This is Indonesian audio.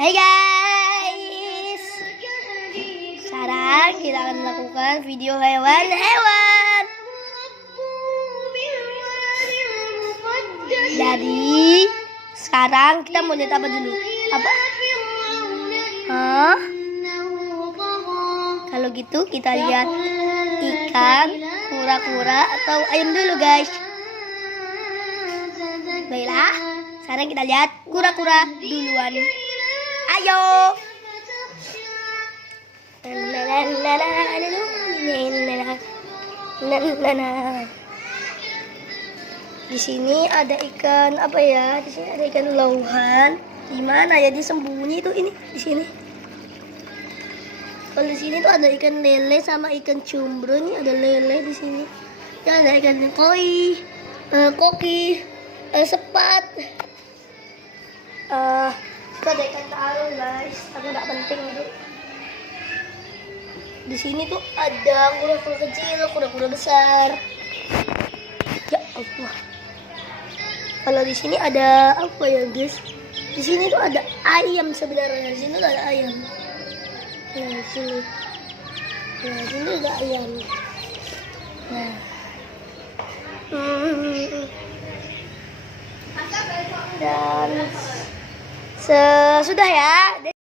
Hai guys, sekarang kita akan melakukan video hewan-hewan. Jadi sekarang kita mau lihat apa dulu? Apa? Kalau gitu kita lihat ikan, kura-kura atau ayam dulu guys. Baiklah, sekarang kita lihat kura-kura duluan. Ayo. Di sini ada ikan apa ya? Di sini ada ikan lauhan. Di mana ya disembunyi itu ini di sini? Kalau di sini tuh ada ikan lele sama ikan cumbro. Ini ada lele di sini. Ya ada ikan koi, koki, sepat. Itu ada ikan tahu guys, tapi nggak penting itu. Di sini tuh ada kura-kura kecil, kura-kura besar. Ya Allah. Kalau di sini ada apa ya guys? Di sini tuh ada ayam sebenarnya. Di sini tuh ada ayam. Nah, di sini. Nah, di sini ada ayam. Nah. Dan sudah ya.